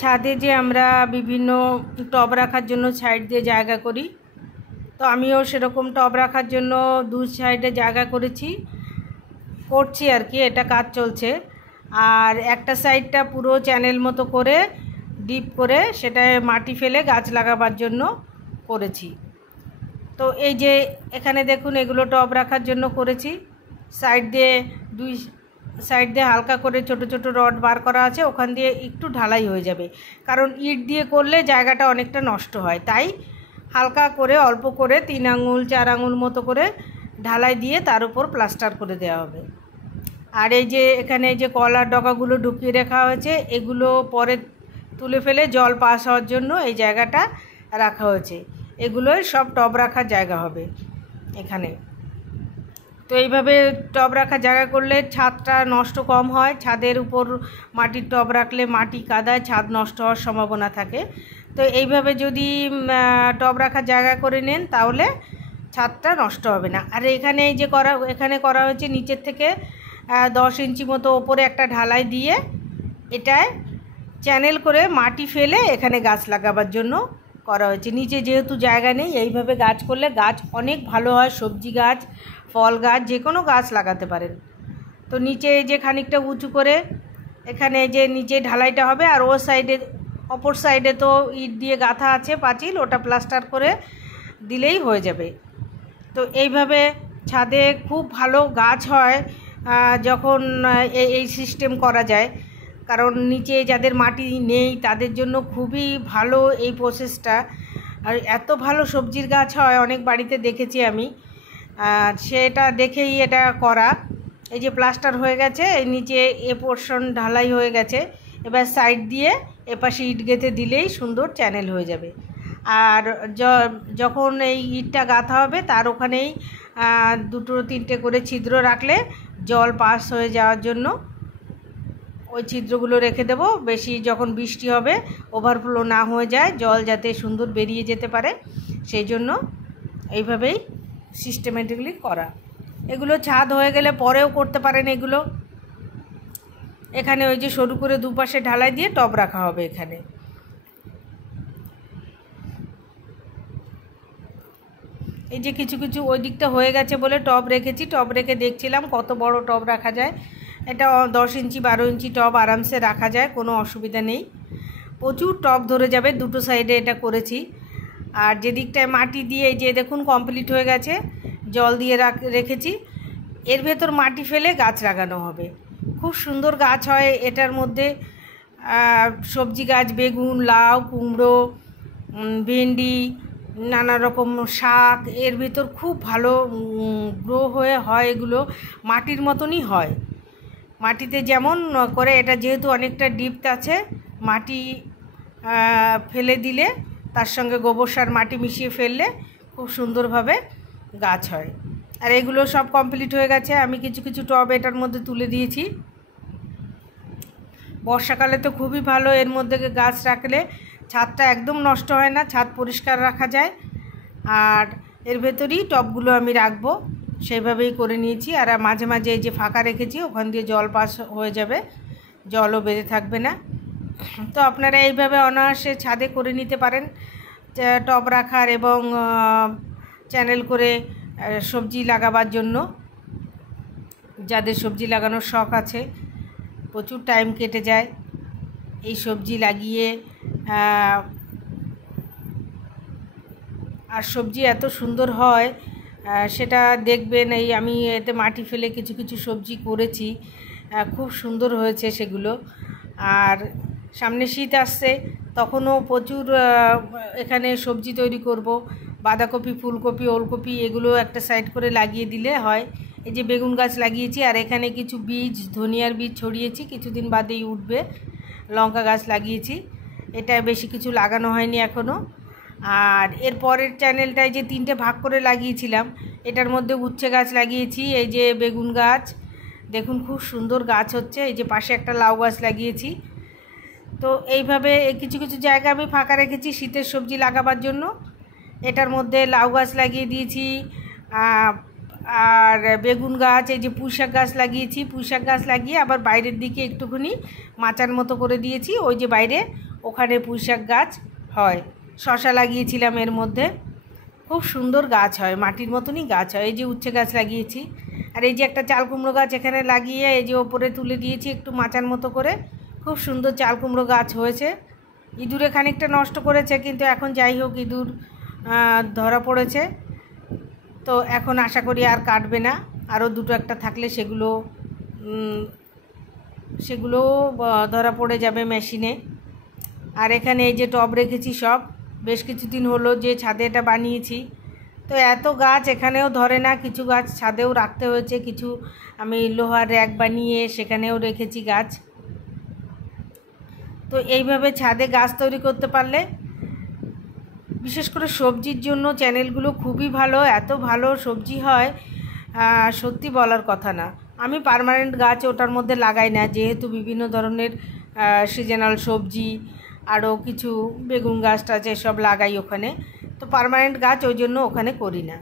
ছাদে যে আমরা বিভিন্ন টব রাখার জন্য সাইড দিয়ে জায়গা করি, তো আমিও সেরকম টব রাখার জন্য দু সাইডে জায়গা করছি আর কি। এটা কাজ চলছে। আর একটা সাইডটা পুরো চ্যানেল মতো করে ডিপ করে সেটায় মাটি ফেলে গাছ লাগাবার জন্য করেছি। তো এই যে এখানে দেখুন, এগুলো টব রাখার জন্য করেছি। সাইড দিয়ে দুই সাইড দিয়ে হালকা করে ছোট ছোট রড বার করা আছে, ওখান দিয়ে একটু ঢালাই হয়ে যাবে, কারণ ইট দিয়ে করলে জায়গাটা অনেকটা নষ্ট হয়। তাই হালকা করে অল্প করে 3 আঙুল 4 আঙুল মতো করে ঢালাই দিয়ে তার উপর প্লাস্টার করে দেওয়া হবে। আর এই যে এখানে যে কলার ডগাগুলো ঢুকিয়ে রাখা হয়েছে, এগুলো পরে তুলে ফেলে জল পাস হওয়ার জন্য এই জায়গাটা রাখা হয়েছে। এগুলোই সব টব রাখার জায়গা হবে এখানে। তো এইভাবে টব রাখার জায়গা করলে ছাদটা নষ্ট কম হয়। ছাদের উপর মাটির টব রাখলে মাটি কাদায় ছাদ নষ্ট হওয়ার সম্ভাবনা থাকে। তো এইভাবে যদি টব রাখার জায়গা করে নেন তাহলে ছাদটা নষ্ট হবে না। আর এখানে এই যে এখানে করা হয়েছে নিচের থেকে 10 ইঞ্চি মতো ওপরে একটা ঢালাই দিয়ে এটায় চ্যানেল করে মাটি ফেলে এখানে গাছ লাগাবার জন্য করা হয়েছে। নিচে যেহেতু জায়গা নেই, এইভাবে গাছ করলে গাছ অনেক ভালো হয়। সবজি গাছ, ফল গাছ, যে কোনো গাছ লাগাতে পারেন। তো নিচে এই যে খানিকটা উঁচু করে এখানে যে নিচে ঢালাইটা হবে, আর ও সাইডে অপর সাইডে তো ইট দিয়ে গাঁথা আছে পাঁচিল, ওটা প্লাস্টার করে দিলেই হয়ে যাবে। তো এইভাবে ছাদে খুব ভালো গাছ হয় যখন এই সিস্টেম করা যায়। কারণ নিচে যাদের মাটি নেই তাদের জন্য খুবই ভালো এই প্রসেসটা। আর এত ভালো সবজির গাছ হয় অনেক বাড়িতে দেখেছি আমি, সেটা দেখেই এটা করা। এই যে প্লাস্টার হয়ে গেছে, এই নিচে এ পোর্শন ঢালাই হয়ে গেছে। এবার সাইড দিয়ে এপাশে ইট গেঁথে দিলেই সুন্দর চ্যানেল হয়ে যাবে। আর যখন এই ইটটা গাঁথা হবে তার ওখানেই 2-3টে করে ছিদ্র রাখলে জল পাস হয়ে যাওয়ার জন্য ওই ছিদ্রগুলো রেখে দেব। বেশি যখন বৃষ্টি হবে ওভারফ্লো না হয়ে যায়, জল যাতে সুন্দর বেরিয়ে যেতে পারে, সেই জন্য এইভাবেই সিস্টেমেটিকলি করা। এগুলো ছাদ হয়ে গেলে পরেও করতে পারেন এগুলো। এখানে ওই যে সরু করে দুপাশে ঢালাই দিয়ে টব রাখা হবে এখানে। এই যে কিছু কিছু ওই দিকটা হয়ে গেছে বলে টব রেখেছি। টব রেখে দেখছিলাম কত বড় টব রাখা যায়। এটা 10 ইঞ্চি 12 ইঞ্চি টব আরামসে রাখা যায়, কোনো অসুবিধা নেই। প্রচুর টব ধরে যাবে, দুটো সাইডে এটা করেছি। আর যে দিকটায় মাটি দিয়ে এই যে দেখুন কমপ্লিট হয়ে গেছে, জল দিয়ে রেখেছি। এর ভেতর মাটি ফেলে গাছ লাগানো হবে। খুব সুন্দর গাছ হয় এটার মধ্যে। সবজি গাছ, বেগুন, লাউ, কুমড়ো, ভেন্ডি, নানা রকম শাক, এর ভেতর খুব ভালো গ্রো হয়। এগুলো মাটির মতনই হয়। মাটিতে যেমন করে, এটা যেহেতু অনেকটা ডিপথ আছে, মাটি ফেলে দিলে তার সঙ্গে গোবর সার মাটি মিশিয়ে ফেললে খুব সুন্দরভাবে গাছ হয়। আর এগুলো সব কমপ্লিট হয়ে গেছে। আমি কিছু কিছু টব এটার মধ্যে তুলে দিয়েছি। বর্ষাকালে তো খুবই ভালো, এর মধ্যে গাছ রাখলে ছাদটা একদম নষ্ট হয় না, ছাদ পরিষ্কার রাখা যায়। আর এর ভেতরেই টবগুলো আমি রাখবো, সেইভাবেই করে নিয়েছি। আর মাঝে মাঝে এই যে ফাঁকা রেখেছি, ওখান দিয়ে জল পাস হয়ে যাবে, জলও বেঁধে থাকবে না। তো আপনারা এইভাবে অনায়াসে ছাদে করে নিতে পারেন টব রাখার এবং চ্যানেল করে সবজি লাগাবার জন্য। যাদের সবজি লাগানোর শখ আছে, প্রচুর টাইম কেটে যায় এই সবজি লাগিয়ে। আর সবজি এত সুন্দর হয় সেটা দেখবেন। এই আমি এতে মাটি ফেলে কিছু কিছু সবজি করেছি, খুব সুন্দর হয়েছে সেগুলো। আর সামনে শীত আসছে, তখনও প্রচুর এখানে সবজি তৈরি করব। বাঁধাকপি, ফুলকপি, ওলকপি এগুলো একটা সাইড করে লাগিয়ে দিলে হয়। এই যে বেগুন গাছ লাগিয়েছি, আর এখানে কিছু বীজ, ধনিয়ার বীজ ছড়িয়েছি, কিছুদিন বাদেই উঠবে। লঙ্কা গাছ লাগিয়েছি, এটা বেশি কিছু লাগানো হয়নি এখনও। আর এর পরের চ্যানেলটায় যে 3টে ভাগ করে লাগিয়েছিলাম, এটার মধ্যে উচ্ছে গাছ লাগিয়েছি। এই যে বেগুন গাছ দেখুন খুব সুন্দর গাছ হচ্ছে। এই যে পাশে একটা লাউ গাছ লাগিয়েছি। তো এইভাবে কিছু কিছু জায়গা আমি ফাঁকা রেখেছি শীতের সবজি লাগাবার জন্য। এটার মধ্যে লাউ গাছ লাগিয়ে দিয়েছি, আর বেগুন গাছ, এই যে পুঁইশাক গাছ লাগিয়েছি। পুঁইশাক গাছ লাগিয়ে আবার বাইরের দিকে একটুখানি মাচার মতো করে দিয়েছি। ওই যে বাইরে ওখানে পুঁইশাক গাছ হয়। শশা লাগিয়েছিলাম এর মধ্যে, খুব সুন্দর গাছ হয়, মাটির মতনই গাছ হয়। এই যে উচ্ছে গাছ লাগিয়েছি, আর এই যে একটা চাল কুমড়ো গাছ এখানে লাগিয়ে এই যে ওপরে তুলে দিয়েছি একটু মাচার মতো করে, খুব সুন্দর চাল কুমড়ো গাছ হয়েছে। ইঁদুরে খানিকটা নষ্ট করেছে, কিন্তু এখন যাই হোক ইঁদুর ধরা পড়েছে, তো এখন আশা করি আর কাটবে না। আরও দুটো একটা থাকলে সেগুলো ধরা পড়ে যাবে মেশিনে। আর এখানে এই যে টব রেখেছি সব, বেশ কিছুদিন হলো যে ছাদে এটা বানিয়েছি, তো এত গাছ এখানেও ধরে না, কিছু গাছ ছাদেও রাখতে হয়েছে, কিছু আমি লোহার র্যাক বানিয়ে সেখানেও রেখেছি গাছ। তো এইভাবে ছাদে গাছ তৈরি করতে পারলে, বিশেষ করে সবজির জন্য চ্যানেলগুলো খুবই ভালো, এত ভালো সবজি হয় সত্যি বলার কথা না। আমি পার্মানেন্ট গাছ ওটার মধ্যে লাগাই না, যেহেতু বিভিন্ন ধরনের সিজনাল সবজি আরও কিছু বেগুন গাছ টাছ এসব লাগাই ওখানে, তো পার্মানেন্ট গাছ ওই জন্য ওখানে করি না।